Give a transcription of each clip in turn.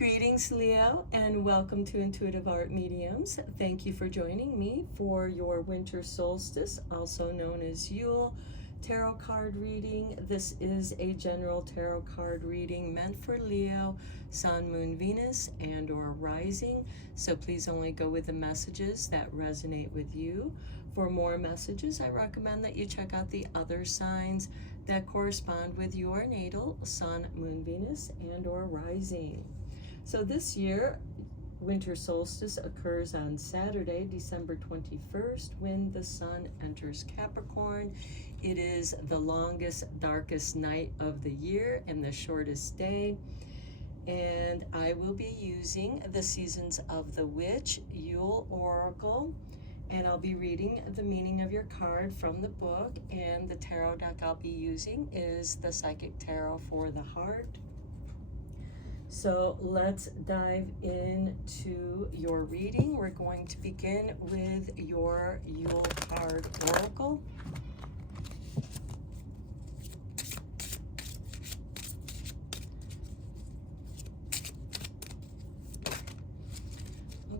Greetings, Leo, and welcome to Intuitive Art Mediums. Thank you for joining me for your winter solstice, also known as Yule, tarot card reading. This is a general tarot card reading meant for Leo, Sun, Moon, Venus, and or rising. So please only go with the messages that resonate with you. For more messages, I recommend that you check out the other signs that correspond with your natal Sun, Moon, Venus, and or rising. So this year, winter solstice occurs on Saturday, December 21st, when the sun enters Capricorn. It is the longest, darkest night of the year and the shortest day. And I will be using the Seasons of the Witch Yule Oracle, and I'll be reading the meaning of your card from the book. And the tarot deck I'll be using is the Psychic Tarot for the Heart. So let's dive into your reading. We're going to begin with your Yule card oracle.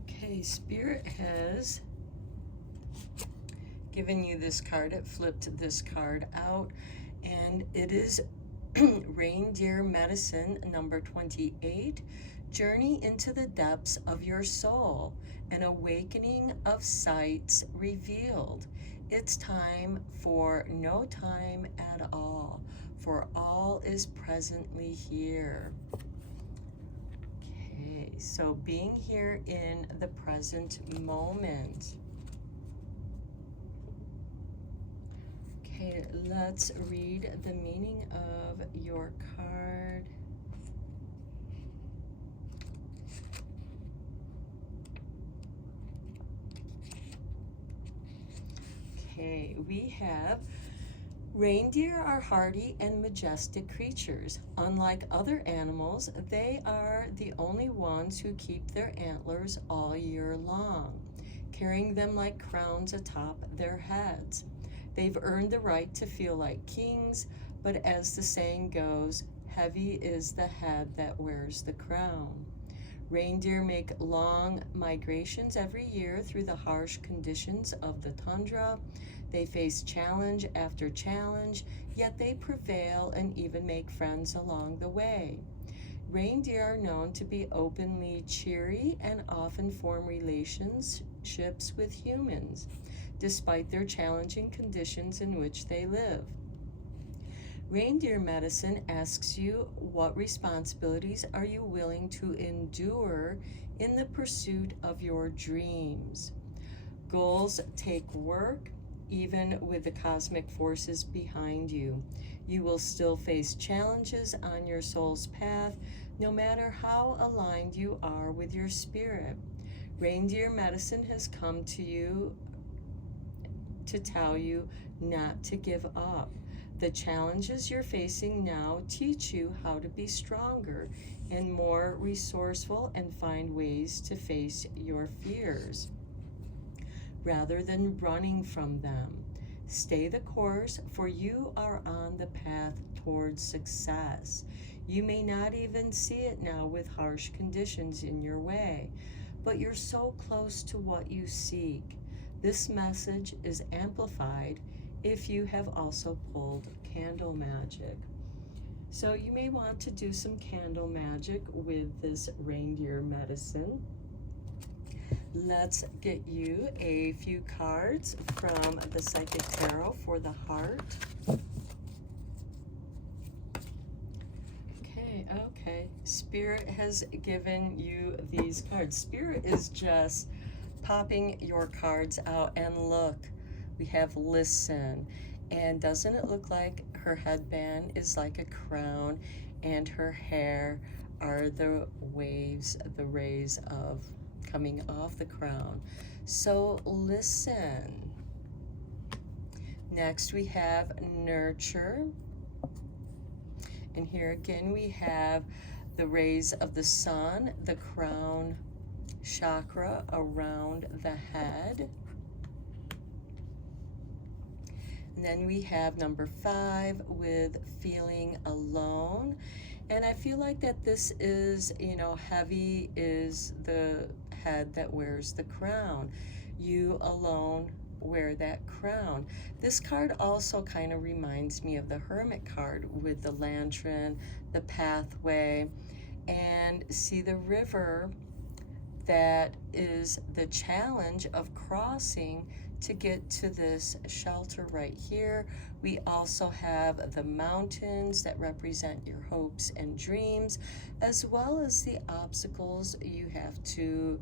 Okay, Spirit has given you this card. It flipped this card out, and it is Reindeer Medicine number 28, Journey into the Depths of Your Soul, an Awakening of Sights Revealed. It's time for no time at all, for all is presently here. Okay, so being here in the present moment. Okay, let's read the meaning of your card. Okay, we have reindeer are hardy and majestic creatures. Unlike other animals, they are the only ones who keep their antlers all year long, carrying them like crowns atop their heads. They've earned the right to feel like kings, but as the saying goes, heavy is the head that wears the crown. Reindeer make long migrations every year through the harsh conditions of the tundra. They face challenge after challenge, yet they prevail and even make friends along the way. Reindeer are known to be openly cheery and often form relationships with humans, despite their challenging conditions in which they live. Reindeer Medicine asks you, what responsibilities are you willing to endure in the pursuit of your dreams? Goals take work, even with the cosmic forces behind you. You will still face challenges on your soul's path, no matter how aligned you are with your spirit. Reindeer Medicine has come to you to tell you not to give up. The challenges you're facing now teach you how to be stronger and more resourceful and find ways to face your fears rather than running from them. Stay the course, for you are on the path towards success. You may not even see it now with harsh conditions in your way, but you're so close to what you seek. This message is amplified if you have also pulled candle magic. So you may want to do some candle magic with this reindeer medicine. Let's get you a few cards from the Psychic Tarot for the Heart. Okay. Spirit has given you these cards. Spirit is just popping your cards out, and look, we have listen, and doesn't it look like her headband is like a crown and her hair are the waves, the rays of coming off the crown? So listen. Next we have nurture, and here again we have the rays of the sun, the crown chakra around the head. And then we have number 5 with feeling alone. And I feel like that this is, heavy is the head that wears the crown. You alone wear that crown. This card also kind of reminds me of the Hermit card with the lantern, the pathway, and see the river that is the challenge of crossing to get to this shelter right here. We also have the mountains that represent your hopes and dreams, as well as the obstacles you have to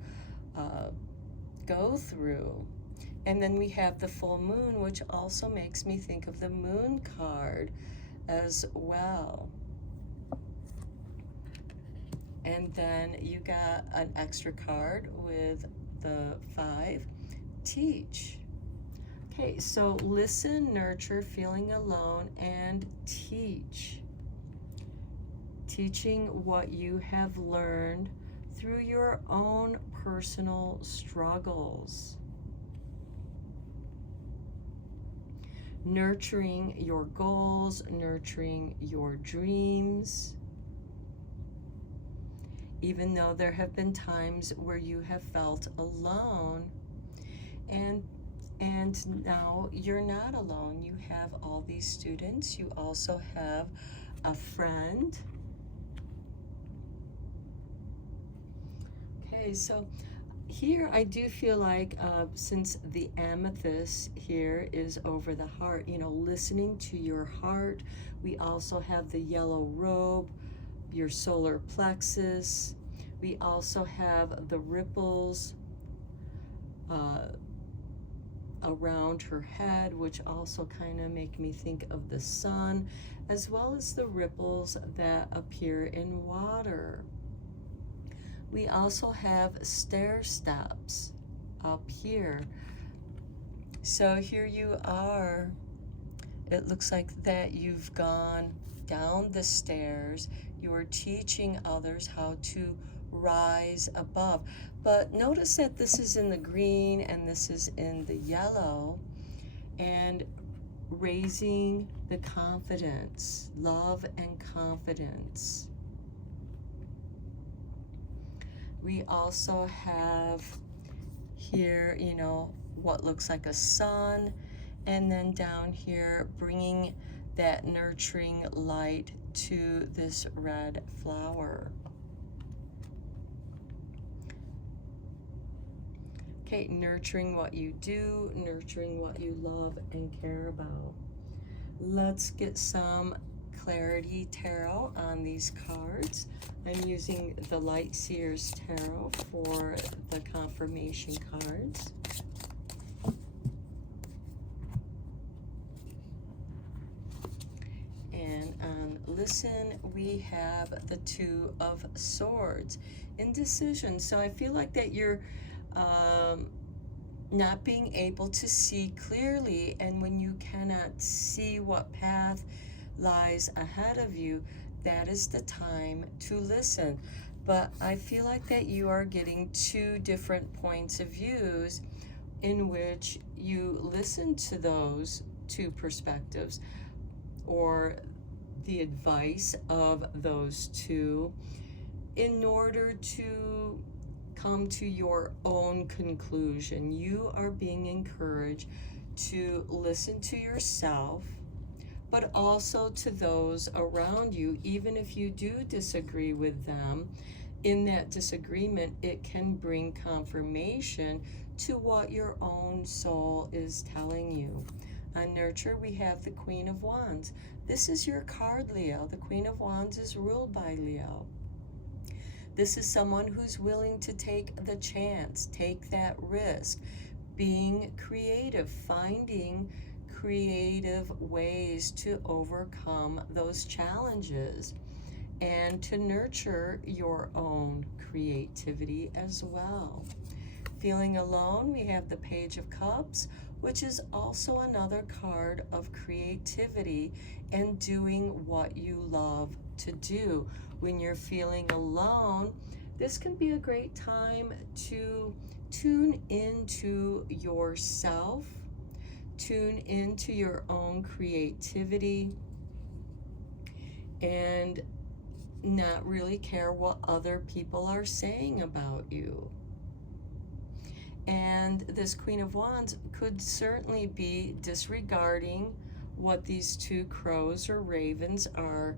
go through. And then we have the full moon, which also makes me think of the moon card as well. And then you got an extra card with the 5, teach. Okay, so listen, nurture, feeling alone, and teach. Teaching what you have learned through your own personal struggles. Nurturing your goals, nurturing your dreams. Even though there have been times where you have felt alone, and now you're not alone. You have all these students. You also have a friend. Okay, so here I do feel like since the amethyst here is over the heart, listening to your heart. We also have the yellow robe, your solar plexus. We also have the ripples around her head, which also kind of make me think of the sun, as well as the ripples that appear in water. We also have stair steps up here. So here you are. It looks like that you've gone down the stairs. You are teaching others how to rise above. But notice that this is in the green and this is in the yellow. And raising the confidence, love and confidence. We also have here, what looks like a sun, and then down here, bringing that nurturing light to this red flower. Okay, nurturing what you do, nurturing what you love and care about. Let's get some clarity tarot on these cards. I'm using the Light Seers Tarot for the confirmation cards. And on listen, we have the 2 of Swords, indecision. So I feel like that you're not being able to see clearly, and when you cannot see what path lies ahead of you, that is the time to listen. But I feel like that you are getting 2 different points of views in which you listen to those 2 perspectives or the advice of those 2 in order to come to your own conclusion. You are being encouraged to listen to yourself, but also to those around you. Even if you do disagree with them, in that disagreement, it can bring confirmation to what your own soul is telling you. On nurture, we have the Queen of Wands. This is your card, Leo. The Queen of Wands is ruled by Leo. This is someone who's willing to take the chance, take that risk, being creative, finding creative ways to overcome those challenges and to nurture your own creativity as well. Feeling alone, we have the Page of Cups, which is also another card of creativity and doing what you love to do. When you're feeling alone, this can be a great time to tune into yourself, tune into your own creativity, and not really care what other people are saying about you. And this Queen of Wands could certainly be disregarding what these two crows or ravens are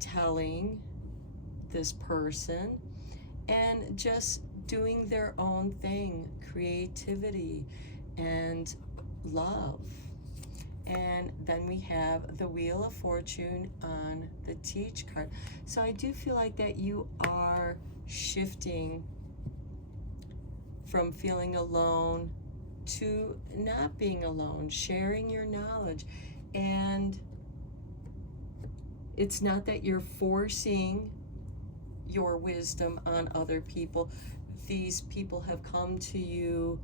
telling this person and just doing their own thing, creativity and love. And then we have the Wheel of Fortune on the Teach card. So I do feel like that you are shifting from feeling alone to not being alone, sharing your knowledge. And it's not that you're forcing your wisdom on other people. These people have come to you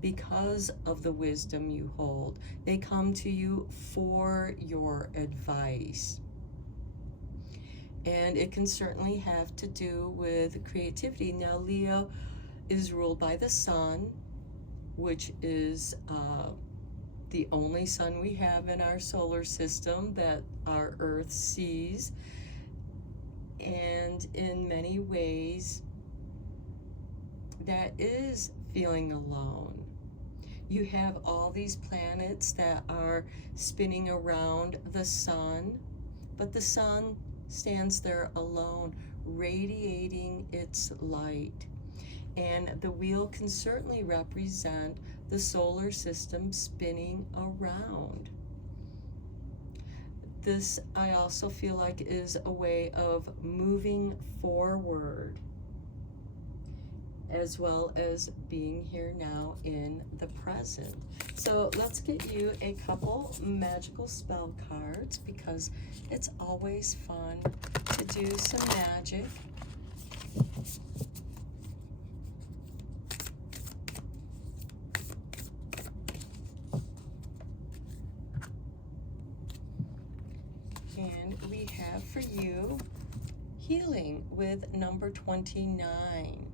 because of the wisdom you hold. They come to you for your advice. And it can certainly have to do with creativity. Now, Leo is ruled by the sun, which is the only sun we have in our solar system that our Earth sees. And in many ways, that is feeling alone. You have all these planets that are spinning around the sun, but the sun stands there alone, radiating its light. And the wheel can certainly represent the solar system spinning around. This, I also feel like, is a way of moving forward, as well as being here now in the present. So let's get you a couple magical spell cards, because it's always fun to do some magic. And we have for you healing with number 29.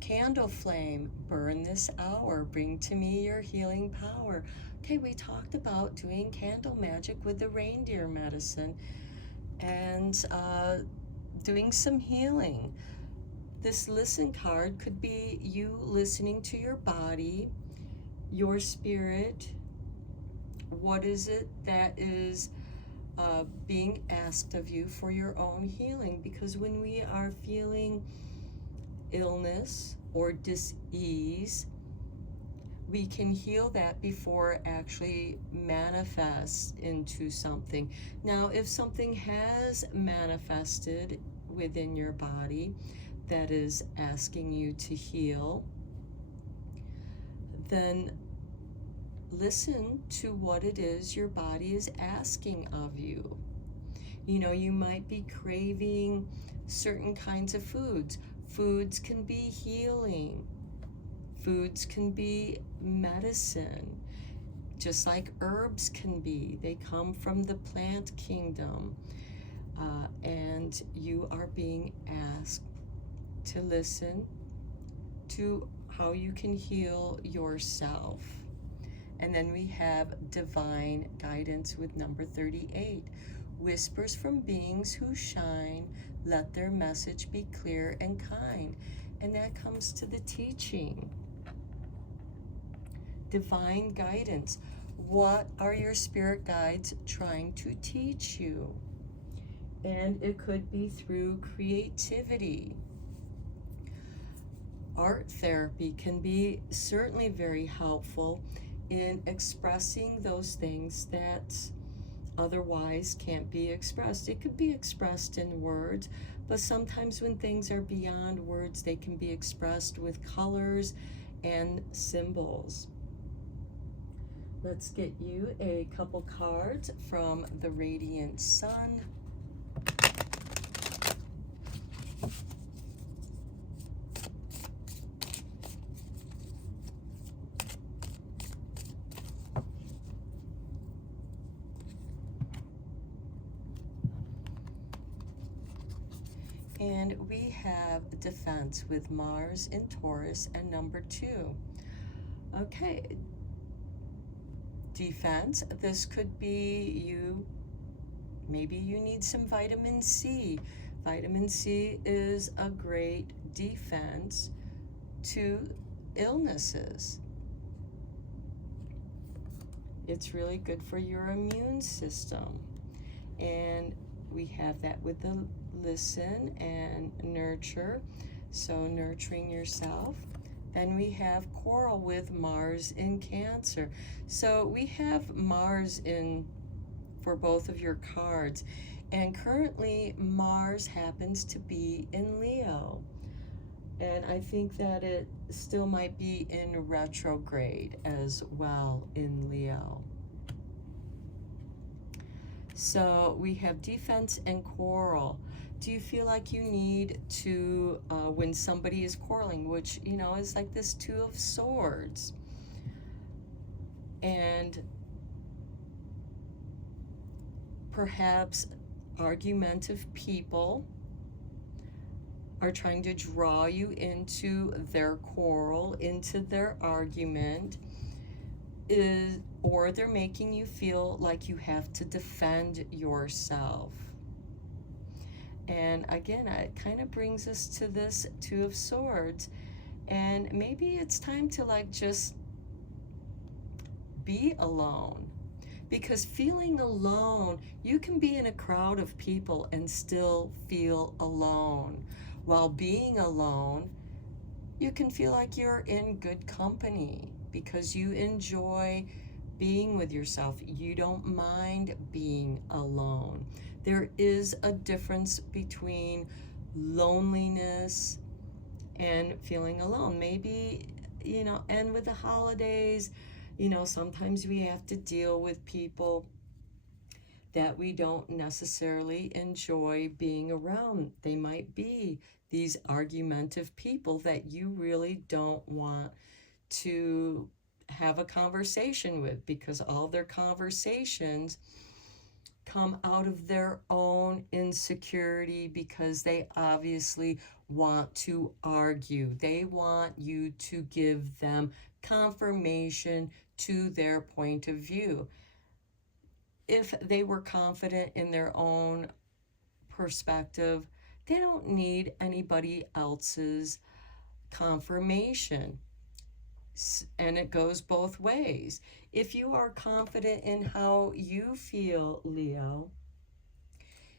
Candle flame, burn this hour, bring to me your healing power. Okay, we talked about doing candle magic with the reindeer medicine and doing some healing. This listen card could be you listening to your body, your spirit. What is it that is being asked of you for your own healing? Because when we are feeling illness or dis-ease, we can heal that before it actually manifests into something. Now, if something has manifested within your body that is asking you to heal, then listen to what it is your body is asking of you. You know, you might be craving certain kinds of foods. Foods can be healing. Foods can be medicine, just like herbs can be. They come from the plant kingdom. And you are being asked to listen to how you can heal yourself. And then we have divine guidance with number 38. Whispers from beings who shine, let their message be clear and kind. And that comes to the teaching. Divine guidance. What are your spirit guides trying to teach you? And it could be through creativity. Art therapy can be certainly very helpful in expressing those things that otherwise can't be expressed. It could be expressed in words, but sometimes when things are beyond words, they can be expressed with colors and symbols. Let's get you a couple cards from the Radiant Sun. And we have defense with Mars in Taurus and number 2. Okay, defense, this could be you, maybe you need some vitamin C. Vitamin C is a great defense to illnesses. It's really good for your immune system. And we have that with the listen and nurture, so nurturing yourself. Then we have coral with Mars in Cancer. So we have Mars in for both of your cards. And currently Mars happens to be in Leo. And I think that it still might be in retrograde as well in Leo. So we have defense and coral. Do you feel like you need to, when somebody is quarreling, which, you know, is like this Two of Swords, and perhaps argumentative people are trying to draw you into their quarrel, into their argument, or they're making you feel like you have to defend yourself. And again, it kind of brings us to this Two of Swords. And maybe it's time to like just be alone. Because feeling alone, you can be in a crowd of people and still feel alone. While being alone, you can feel like you're in good company because you enjoy being with yourself. You don't mind being alone. There is a difference between loneliness and feeling alone. Maybe, you know, and with the holidays, you know, sometimes we have to deal with people that we don't necessarily enjoy being around. They might be these argumentative people that you really don't want to have a conversation with, because all their conversations come out of their own insecurity, because they obviously want to argue. They want you to give them confirmation to their point of view. If they were confident in their own perspective, they don't need anybody else's confirmation. And it goes both ways. If you are confident in how you feel, Leo,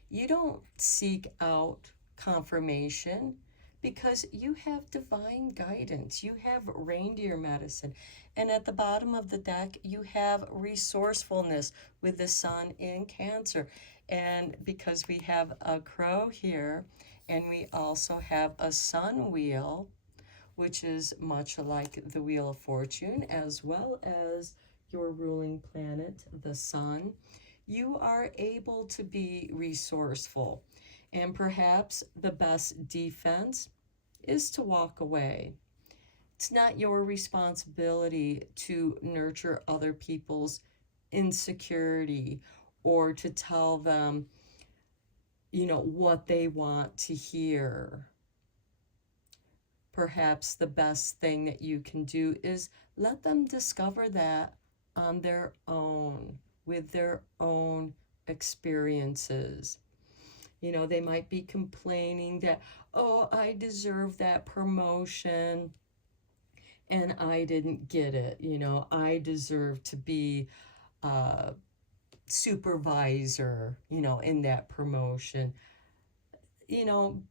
you don't seek out confirmation because you have divine guidance. You have reindeer medicine. And at the bottom of the deck, you have resourcefulness with the sun in Cancer. And because we have a crow here, and we also have a sun wheel, which is much like the Wheel of Fortune, as well as your ruling planet, the sun, you are able to be resourceful. And perhaps the best defense is to walk away. It's not your responsibility to nurture other people's insecurity or to tell them, you know, what they want to hear. Perhaps the best thing that you can do is let them discover that on their own, with their own experiences. You know, they might be complaining that, oh, I deserve that promotion and I didn't get it. You know, I deserve to be a supervisor, you know, in that promotion. You know,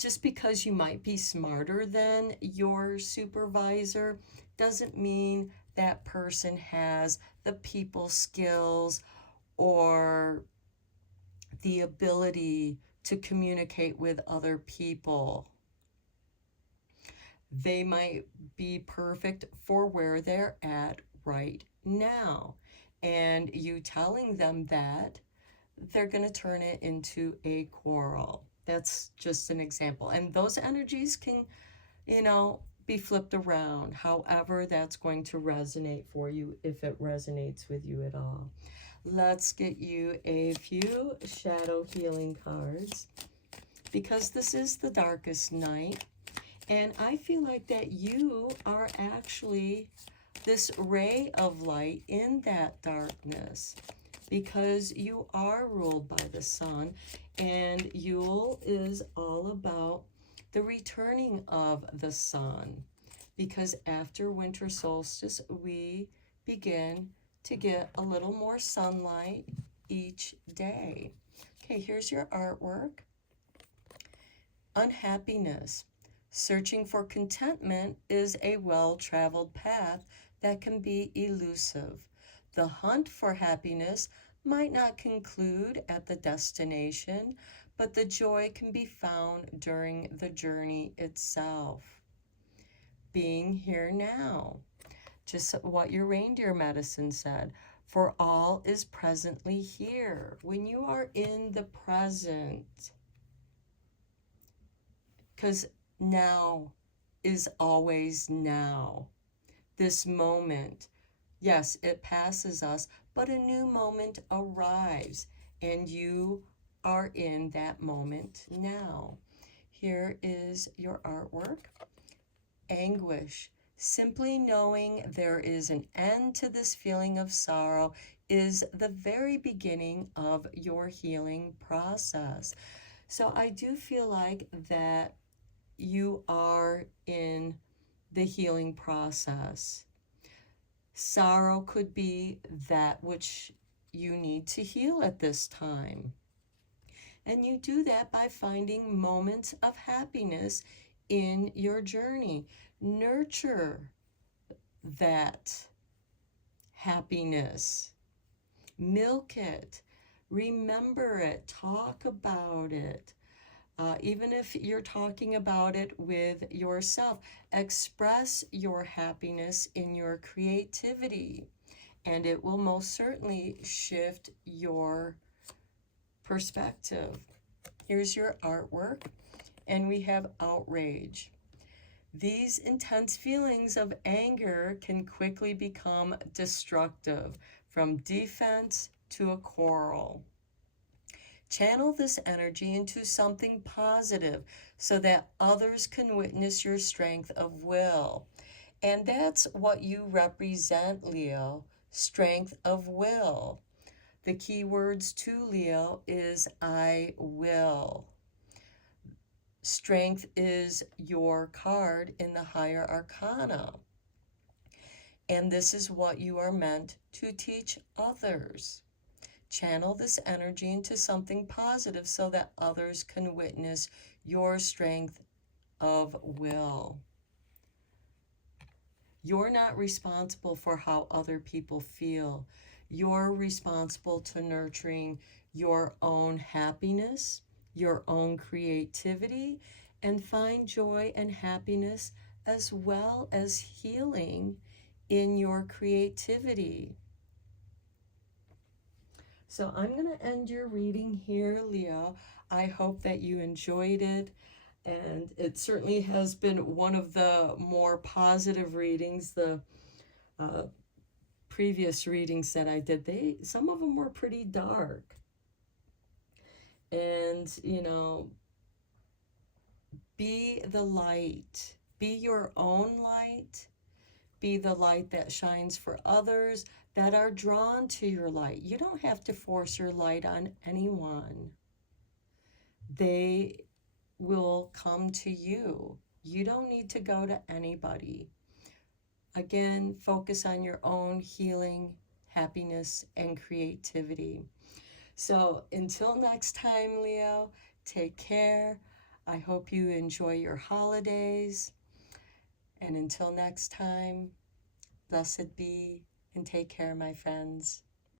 just because you might be smarter than your supervisor doesn't mean that person has the people skills or the ability to communicate with other people. They might be perfect for where they're at right now. And you telling them that, they're going to turn it into a quarrel. That's just an example. And those energies can, you know, be flipped around. However, that's going to resonate for you, if it resonates with you at all. Let's get you a few shadow healing cards, because this is the darkest night. And I feel like that you are actually this ray of light in that darkness, because you are ruled by the sun, and Yule is all about the returning of the sun, because after winter solstice we begin to get a little more sunlight each day. Okay, here's your artwork. Unhappiness. Searching for contentment is a well-traveled path that can be elusive. The hunt for happiness might not conclude at the destination, but the joy can be found during the journey itself. Being here now. Just what your reindeer medicine said. For all is presently here. When you are in the present, because now is always now. This moment, yes, it passes us, but a new moment arrives, and you are in that moment now. Here is your artwork. Anguish. Simply knowing there is an end to this feeling of sorrow is the very beginning of your healing process. So I do feel like that you are in the healing process. Sorrow could be that which you need to heal at this time. And you do that by finding moments of happiness in your journey. Nurture that happiness. Milk it. Remember it. Talk about it. Even if you're talking about it with yourself, express your happiness in your creativity, and it will most certainly shift your perspective. Here's your artwork, and we have outrage. These intense feelings of anger can quickly become destructive, from defense to a quarrel. Channel this energy into something positive so that others can witness your strength of will. And that's what you represent, Leo, strength of will. The key words to Leo is I will. Strength is your card in the higher arcana. And this is what you are meant to teach others. Channel this energy into something positive so that others can witness your strength of will. You're not responsible for how other people feel. You're responsible to nurturing your own happiness, your own creativity, and find joy and happiness as well as healing in your creativity. So I'm going to end your reading here, Leo. I hope that you enjoyed it. And it certainly has been one of the more positive readings. The previous readings that I did, some of them were pretty dark. And, be the light. Be your own light. Be the light that shines for others that are drawn to your light. You don't have to force your light on anyone. They will come to you. You don't need to go to anybody. Again, focus on your own healing, happiness, and creativity. So until next time, Leo, take care. I hope you enjoy your holidays. And until next time, blessed be and take care, my friends.